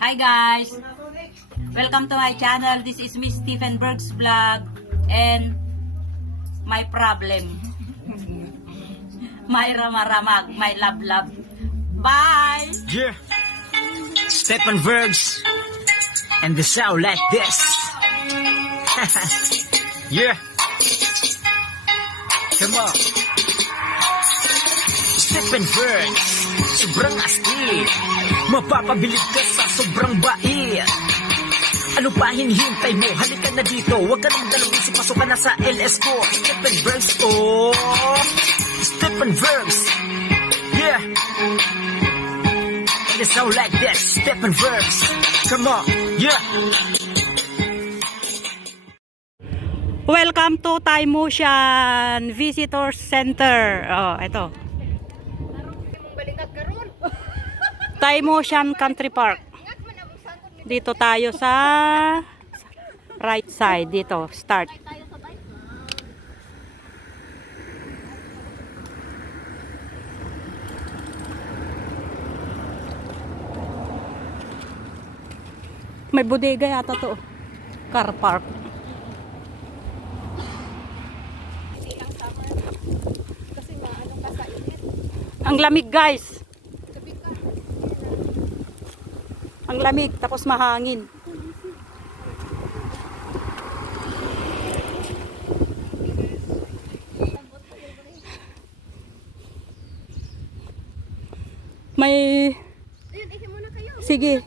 Hi guys! Welcome to my channel. This is Miss Stephen Berg's vlog and my problem. My ramaramag, my love. Bye! Yeah, Stephen Bergs, and the sound like this. Yeah, come on. Stephen Bergs, sobrang astig. Mapapabilib ka sa sobrang bait. Ano pa hinihintay mo? Halika na dito. Huwag ka nang dalawang isip, pasok ka na sa LS ko. Stephen Bergs, oh, Stephen Bergs. Yeah. And it sound like this, Stephen Bergs. Come on, yeah. Welcome to Taimushan Visitor Center. Oh, ito. Taimushan Country Park. Dito tayo sa right side. Dito, start. May bodega yata to. Car park. Ang lamig guys. Ang lamig tapos mahangin. May sige.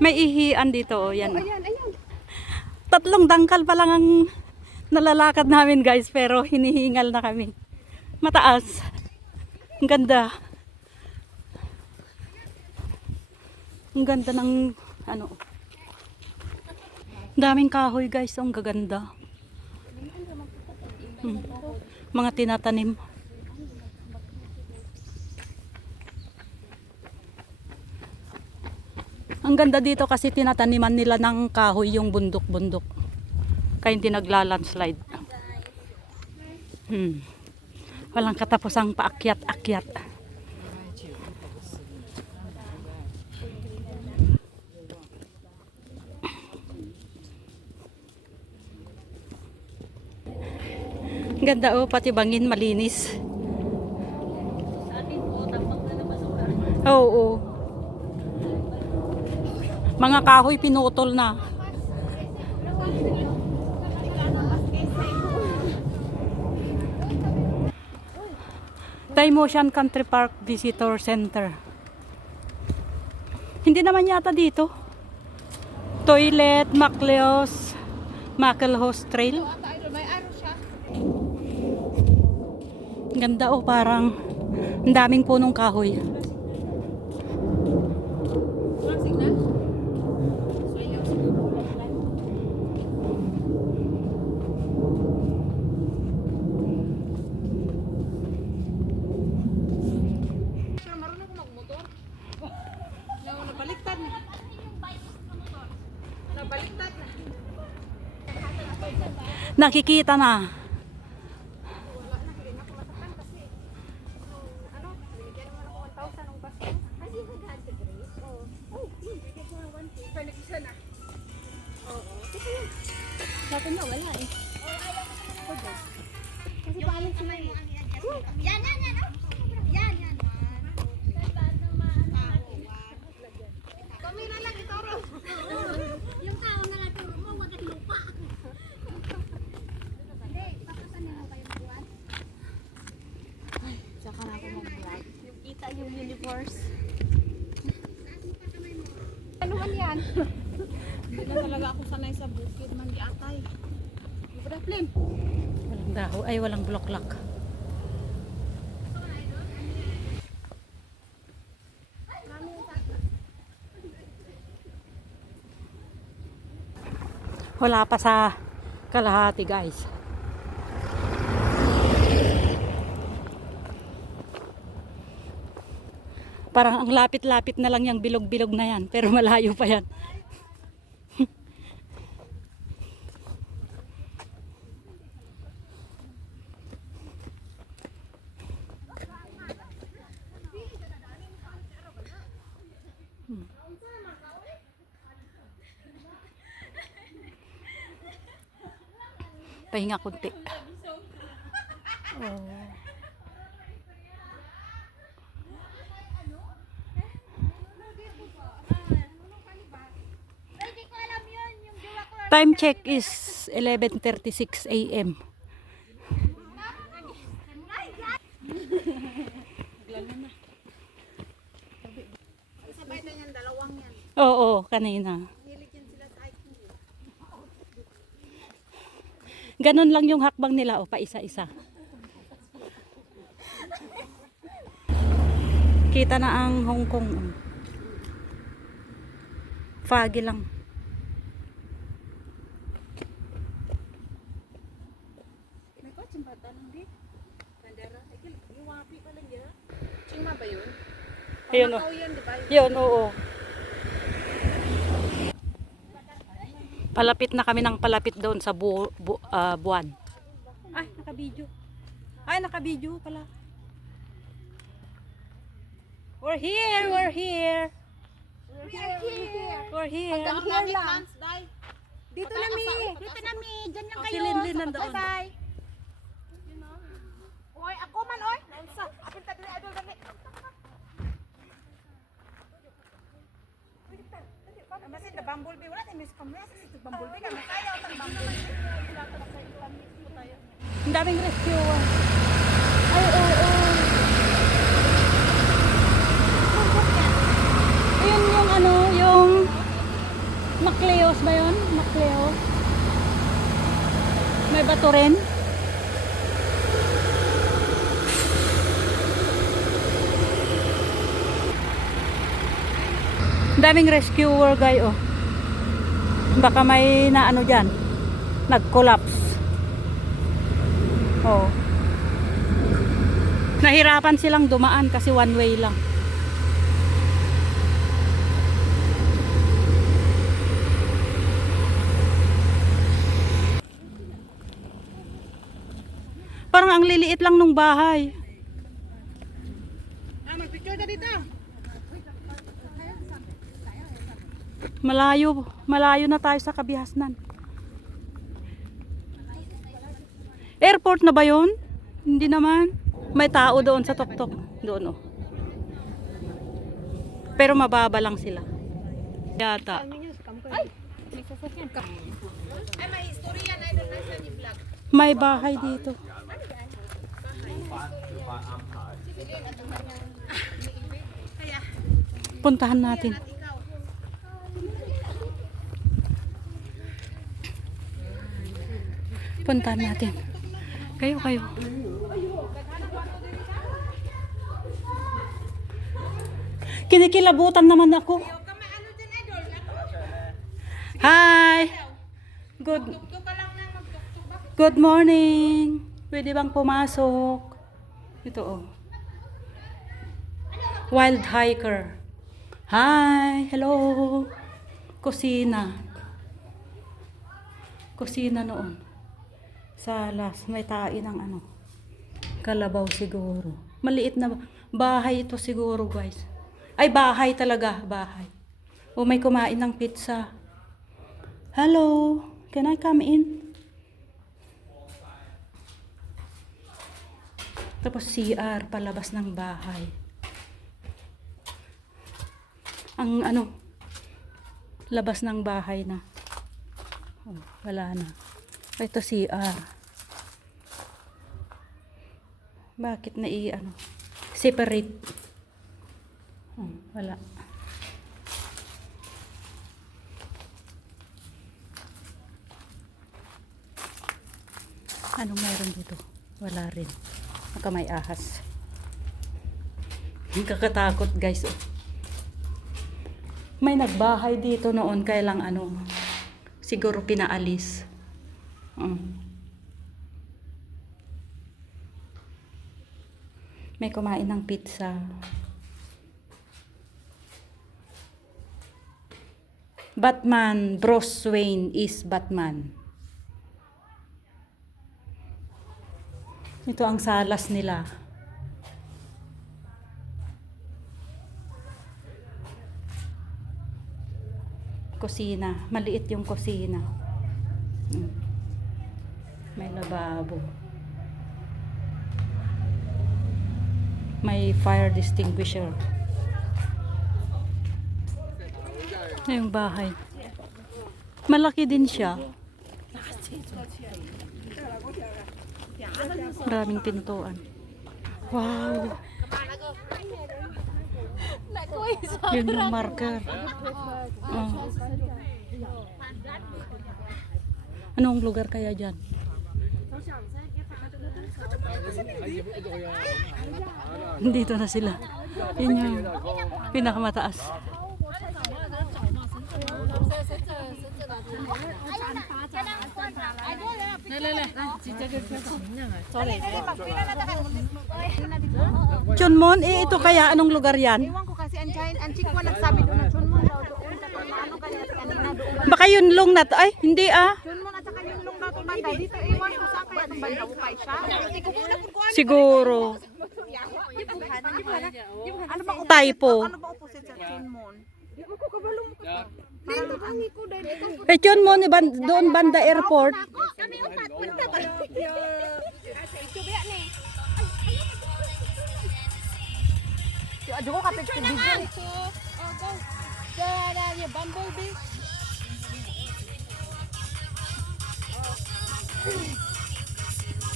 May ihian dito, oh, yan. Tatlong dangkal pa lang ang nalalakad namin guys, pero hinihingal na kami. Mataas. Ang ganda. Ang ganda ng ano. Daming kahoy guys, ang gaganda. Mga tinatanim. Ang ganda dito kasi tinataniman nila ng kahoy yung bundok-bundok. Kaya hindi nagla-landslide. Walang katapusang paakyat-akyat. Ganda oh, pati bangin malinis. Oo. Mga kahoy pinutol na. Taimushan Country Park Visitor Center. Hindi naman yata dito. Toilet, Macleos Trail. Ganda oh, parang ang daming punong kahoy. Nakikita na. Sabi na wala eh. Kasi paano sila eh. Yan. Yan. Kami na lang ituro. Yung tao na naturo mo, wag at lupa. Hindi, papasanin mo kayo buwan. Ay, saka na ako mag-vlog. Yung kita yung universe. Ano man yan? Hindi na talaga ako sanay sa bukid man di atay. Problem. Walang dahon, ay walang bulaklak. Wala pa sa kalahati guys. Parang ang lapit-lapit na lang yung bilog-bilog na yan, pero malayo pa yan. Pahinga kunti. Oh. Time check is 11:36 a.m. Sabay na yan, dalawang yan. Oo, kanina. Hilig yan sila sa hiking. Ganon lang yung hakbang nila, o pa isa-isa. Kita na ang Hong Kong. Foggy lang. May kotseng bata nang di. Bandera. Yung wapi pa lang yan. Chingma ba yun? Ayun o. Macau yan, di ba? Yun, oo. Palapit na kami ng palapit doon sa buwan. Ay, naka-video. Ay, naka-video pala. We're here, we're here. We're here. Ang lamig plants, day. Dito na mi. Dito na mi. Diyan lang Oh, kayo. si Linlin nandoon. Bye-bye. Oy, ako man, oy. Nansa. Apin ta dili adol dali. Masin na bumblebee wala ni Miss Kamya sa situ bumblebee na kaya ang bumblebee. Ang daming rescue. Ay, oo. Ayun yung ano, yung Macleos ba yun? Macleos. May bato rin. Ang daming rescuer guy, oh. Baka may naano dyan. Nag-collapse. Oh. Nahirapan silang dumaan kasi one way lang. Parang ang liliit lang nung bahay. Magpicture na dito. Malayo na tayo sa Kabihasnan. Airport na ba yun? Hindi naman. May tao doon sa tuktok. Doon, oh. Pero mababa lang sila. Yata. Ay, may istorya na idol na sa ni vlog. May bahay dito. Puntahan natin. Puntahan natin. Kayo. Kinikilabutan naman ako. Hi! Good morning. Pwede bang pumasok? Ito, oh. Wild hiker. Hi! Hello! Kusina. Kusina noon. Salas. May tain ng ano. Kalabaw siguro. Maliit na bahay ito siguro, guys. Ay, bahay talaga. Bahay. O, may kumain ng pizza. Hello! Can I come in? Tapos CR, palabas ng bahay. Ang ano, labas ng bahay na. Oh, wala na. Ito CR. Bakit na ano? Separate. Oh, wala. Anong mayroon dito? Wala rin. Baka may ahas. Kakatakot, guys. Oh. May nagbahay dito noon, kailang ano, siguro pinaalis. May kumain ng pizza. Batman, Bruce Wayne is Batman. Ito ang salas nila. Kusina. Maliit yung kusina. May lababo. May fire extinguisher. Ito yung bahay. Malaki din siya. Maraming pintuan. Wow! Yun yung marker. Oh. Anong lugar kaya dyan? Dito na sila. Yun yung pinakamataas. Chunmon, ito kaya anong lugar yan? Iwan ko kasi ang chikwa nagsabi doon na Chunmon daw doon. Ano kaya kanina doon. Baka yun long na to. Ay, hindi ah. Chunmon at saka yung lung daw banda. Dito iwan ko sa kaya itong banda upay siya. Siguro. Ano ba Typo. Ano ba opposite sa Chunmon? Di ko kabalong ko. Dito tangi ko dahil Eh, Chunmon, doon banda airport. kami upat. Punta ba? Ajo ko kapit ko dito.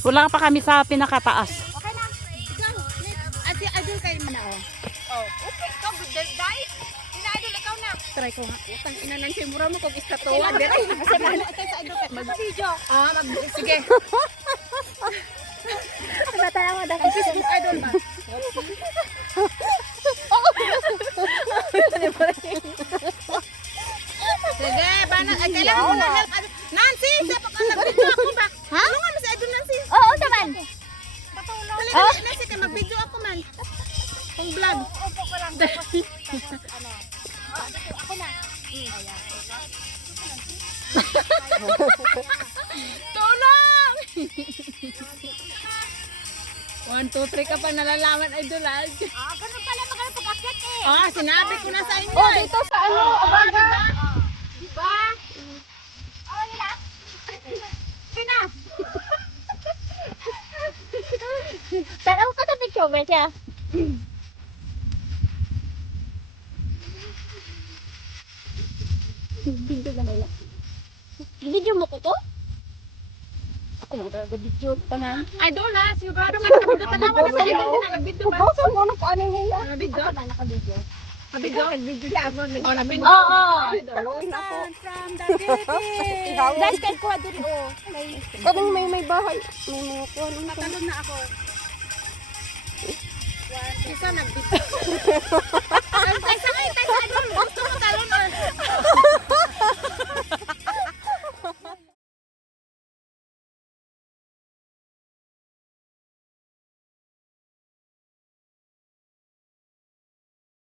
Wala pa kami sa pinakataas. Okay na. Ikaw, ate idol kayo man ako. Oh, okay. Ikaw good day. Ina-idol ikaw na. Try ko nga. Utang ina nang simura mo kung istatuwa. Dire. Kasi na ikaw sa idol ka. Mag-video. Sige. Nataya mo dahil Facebook idol ba? Sige, bana, kailangan mo na help. Nancy, dapat ka nag-video ako ba? Ha? Ano nga mas idol Nancy? Oo, naman. Patulong. Talaga, Nancy, ka mag-video ako man. Kung vlog. Opo ko lang. Ako na. Tulong! 1, 2, 3 ka pa nalalaman, idol. Ganun pala magkano pag-akyat eh. Sinabi ko na sa inyo. Oh, dito sa ano, Abaga. Diba? Oh, nila. Sina. Pero ka na picture ba siya? Video ba nila? Video mo ko to? Ako mag-video pa nga. Idol na, sigurado nga nakabito na naman sa video ba? Basta mo na kung ano nila. Nabidyo? Nabidyo? Nabidyo? Nabidyo siya ako. Oh, nabidyo? Oo. From the Philippines. Guys, kahit kuha doon o. Kaming may bahay. May mga kuha. Matalon na ako. Isa nagbidyo. Kaysa kayo